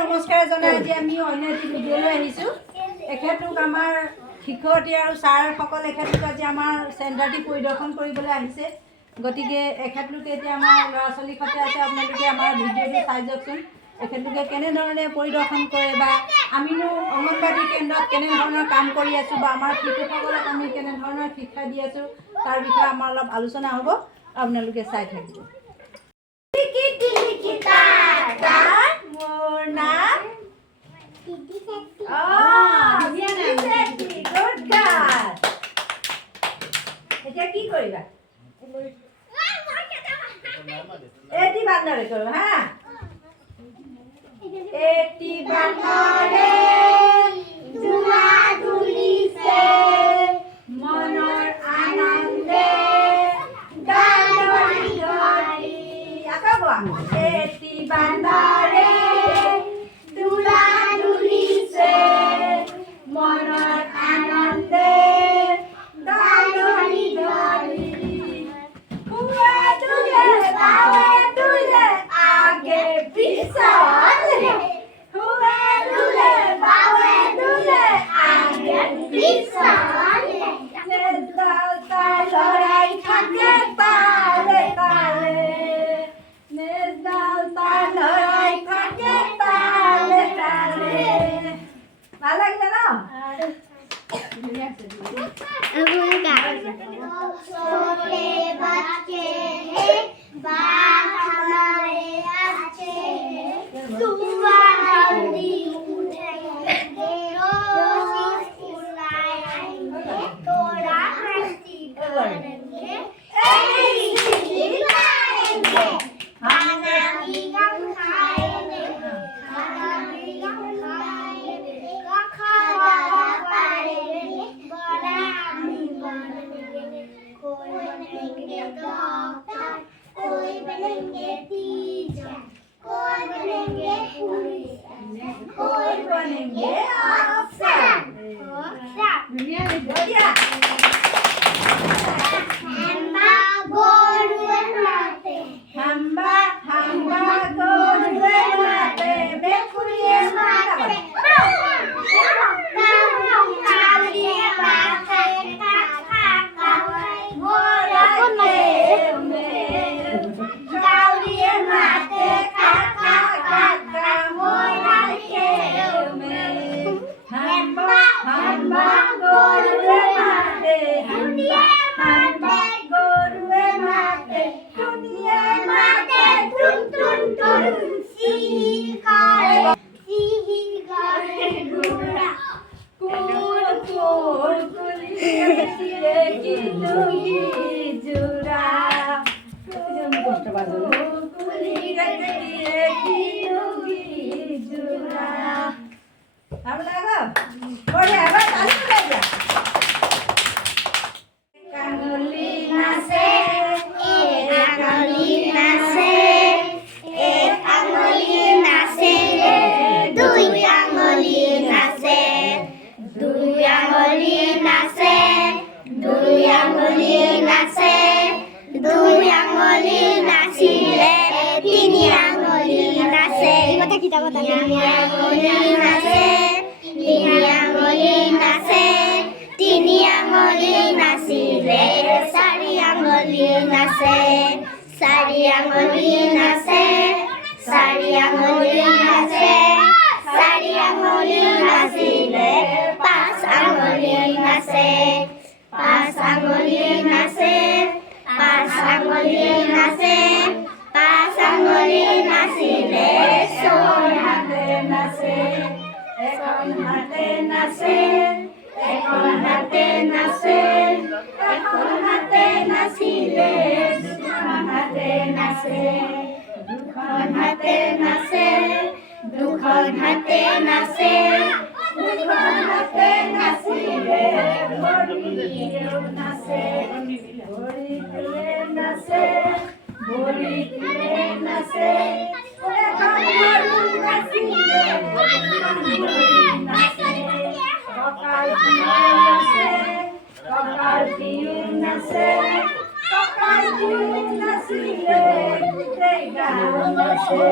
নমস্কাৰ জনাই আজি আমি অন্য এটি ভিডিঅ'লৈ আহিছোঁ। এখেতলোক আমাৰ শিক্ষয়িত্ৰী আৰু ছাৰসকল এখেতলোক আজি আমাৰ চেণ্টাৰটি পৰিদৰ্শন কৰিবলৈ আহিছে। গতিকে এখেতলোকে এতিয়া আমাৰ ল'ৰা ছোৱালীৰ সৈতে আছে। আপোনালোকে আমাৰ ভিডিঅ'টো চাই যাওকচোন। এখেতলোকে কেনেধৰণে পৰিদৰ্শন কৰে বা আমিনো অংগনবাদী কেন্দ্ৰত কেনেধৰণৰ কাম কৰি আছোঁ বা আমাৰ শিশুসকলক আমি কেনেধৰণৰ শিক্ষা দি আছোঁ তাৰ বিষয়ে আমাৰ অলপ আলোচনা হ'ব। আপোনালোকে চাই থাকিব। মোৰ নাম এতিয়া কি কৰিবা? এটি বান্দৰে কৰোঁ হা। এটি বান্দৰে ধূলা তুলিছে মনৰ আনন্দে গান ধৰি ধৰি। আকৌ কোৱা। এটি বান্দৰে ধূলা তুলিছে মনৰ আনন্দে গান ধৰি ধৰি। হুৱে তুলে বাৱে তুলে আগে পিছলে। হুৱে তুলে বাৱে তুলে আগে পিছলে। নেজডাল তাৰ লৰাই থাকে তালে তালে। নেজডাল তাৰ লৰাই থাকে তালে তালে। ভাল লাগিলে ন? छोटे बच्चे हैं बात हमारे अच्छे सुबह जल्दी उठेंगे रोज स्कूल आएंगे थोड़ा मस्ती करेंगे खाएंगे खाना भी हम खाएंगे खाना भी हम खाएंगे खाना पाएंगे बड़ा आदमी बनेंगे कोई बनेंगे डॉक्टर कोई बनेंगे टीचर कोई बनेंगे पुलिस कोई बनेंगे अफसर। हम्बा गोरुए माते हम्बा हम्बा गोरुए माते बेकुरिए माते। कालिए माते मोरा कालिए माते काका काका मोरा के हम्बा हम्बा गोरुए माते हम्बा हम्बा गोरुए माते दुनिया माते टुन टुन टुन सिही करे घोड़ा कुल कुल कुलिए किलुगी जुरा। कुलिए किलुगी जुरा। अब लगा बढ़िया बस ताली बजा। कांगुली नाचे एक अंगुली नाचे एक अंगुली नाचे दुई अंगुली नाचे दुई अंगुली नाचे दुई अंगुली नाचे दुई अंगुली नाचिले তিনি আঙুলি নাচে তিনি আঙুলি নাচে তিনি আঙুলি নাচে তিনি আঙুলি নাচিলে চাৰি আঙুলি নাচে চাৰি আঙুলি নাচে চাৰি আঙুলি নাচে চাৰি আঙুলি নাচিলে পাঁচ আঙুলি নাচে পাঁচ আঙুলি নাচে পাঁচ আঙুলি নাচে পাঁচ আঙুলি নাচিলে ছয় হাতে নাচে এখন হাতে নাচে এখন হাতে নাচে এখন হাতে নাচিলে দুখন হাতে নাচে দুখন হাতে নাচে দুখন হাতে নাচে দুখন হাতে নাচিলে ভৰিয়েও নাচে ভৰি তুলে নাচে ভৰি তুলে নাচে এখন ভৰি নাচিলে এখন ভৰি নাচে কঁকাল দিও নাচে কঁকাল দিও নাচে কঁকাল দিও নাচিলে গোটেই গাঁও নাচে